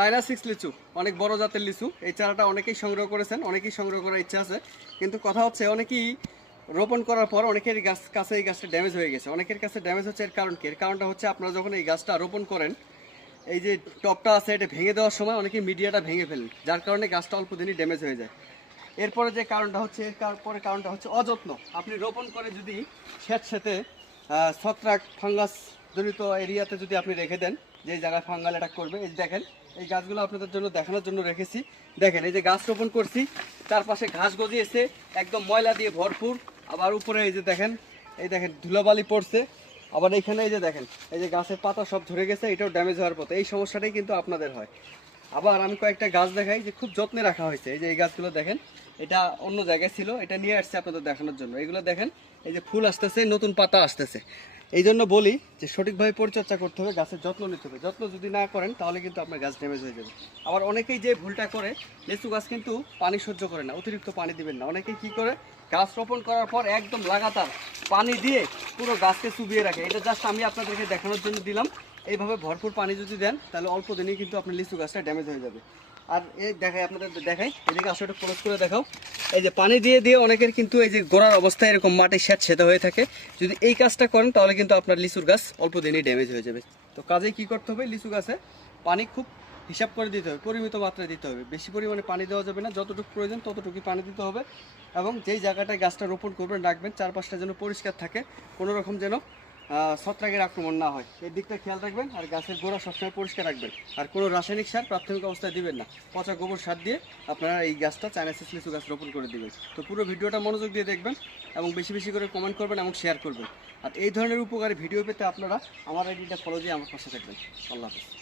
China 6 লিচু অনেক বড় জাতের লিচু। এই চারাটা অনেকেই সংগ্রহ করেছেন, অনেকেই সংগ্রহ করার ইচ্ছা আছে, কিন্তু কথা হচ্ছে অনেকেই রোপণ করার পর অনেকের কাছে এই গাছটা ড্যামেজ হয়ে গেছে। অনেকের কাছে ড্যামেজ হচ্ছে এর কারণ কি? এর কারণটা হচ্ছে আপনারা যখন এই গাছটা রোপণ করেন, এই যে টপটা আছে এটা ভেঙে দেওয়ার সময় অনেকে মিডিয়াটা ভেঙে ফেলেন, যার কারণে গাছটা অল্প দিনই ড্যামেজ হয়ে যায়। এরপরে যে কারণটা হচ্ছে, কারণটা হচ্ছে অযত্ন। আপনি রোপণ করে যদি স্যাঁতস্যাঁতে ছত্রাক ফাঙ্গাস জনিত এরিয়াতে যদি আপনি রেখে দেন, যে জায়গায় ফাঙ্গাল অ্যাটাক করবে, এই দেখেন এই গাছগুলো আপনাদের জন্য দেখানোর জন্য রেখেছি। দেখেন এই যে গাছ রোপণ করছি, চারপাশে ঘাস গজিয়েছে, একদম ময়লা দিয়ে ভরপুর। আবার উপরে এই যে দেখেন, এই দেখেন ধুলাবালি পড়ছে। আবার এইখানে এই যে দেখেন, এই যে গাছের পাতা সব ঝরে গেছে, এটাও ড্যামেজ হওয়ার পথে। এই সমস্যাটাই কিন্তু আপনাদের হয়। আবার আমি কয়েকটা গাছ দেখাই যে খুব যত্নে রাখা হয়েছে। এই যে এই গাছগুলো দেখেন, এটা অন্য জায়গায় ছিল, এটা নিয়ে আসছে আপনাদের দেখানোর জন্য। এগুলো দেখেন, এই যে ফুল আসতেছে, নতুন পাতা আসতেছে। এই জন্য বলি যে সঠিকভাবে পরিচর্যা করতে হবে, গাছের যত্ন নিতে হবে। যত্ন যদি না করেন তাহলে কিন্তু আপনার গাছ ড্যামেজ হয়ে যাবে। আবার অনেকেই যে ভুলটা করে, লিচু গাছ কিন্তু পানি সহ্য করে না, অতিরিক্ত পানি দিবেন না। অনেকেই কি করে, গাছ রোপণ করার পর একদম লাগাতার পানি দিয়ে পুরো গাছকে চুবিয়ে রাখে। এটা জাস্ট আমি আপনাদেরকে দেখানোর জন্য দিলাম। এইভাবে ভরপুর পানি যদি দেন তাহলে অল্প দিনেই কিন্তু আপনার লিচু গাছটা ড্যামেজ হয়ে যাবে। আর এই দেখাই আপনাদের, দেখাই এদিকে আসলে ক্লোজ করে দেখাও। এই যে পানি দিয়ে দিয়ে অনেকের কিন্তু এই যে গোড়ার অবস্থায় এরকম মাটি স্যাঁতসেঁতে হয়ে থাকে। যদি এই কাজটা করেন তাহলে কিন্তু আপনার লিচুর গাছ অল্প দিনেই ড্যামেজ হয়ে যাবে। তো কাজেই কি করতে হবে, লিচু গাছে পানি খুব হিসাব করে দিতে হবে, পরিমিত মাত্রায় দিতে হবে। বেশি পরিমাণে পানি দেওয়া যাবে না, যতটুকু প্রয়োজন ততটুকুই পানি দিতে হবে। এবং যেই জায়গাটায় গাছটা রোপণ করবেন রাখবেন, চারপাশটা যেন পরিষ্কার থাকে, কোনো রকম যেন ছত্রাকের আক্রমণ না হয়, এই দিকটা খেয়াল রাখবেন। আর গাছের গোড়া সবসময় পরিষ্কার রাখবেন। আর কোনো রাসায়নিক সার প্রাথমিক অবস্থায় দিবেন না, পচা গোবর সার দিয়ে আপনারা এই গাছটা চায়না 6 লিচু গাছ রোপণ করে দিবেন। তো পুরো ভিডিওটা মনোযোগ দিয়ে দেখবেন এবং বেশি বেশি করে কমেন্ট করবেন এবং শেয়ার করবেন। আর এই ধরনের উপকারী ভিডিও পেতে আপনারা আমার আইডিটা ফলো দিয়ে আমার পাশে থাকবেন। আল্লাহ হাফেজ।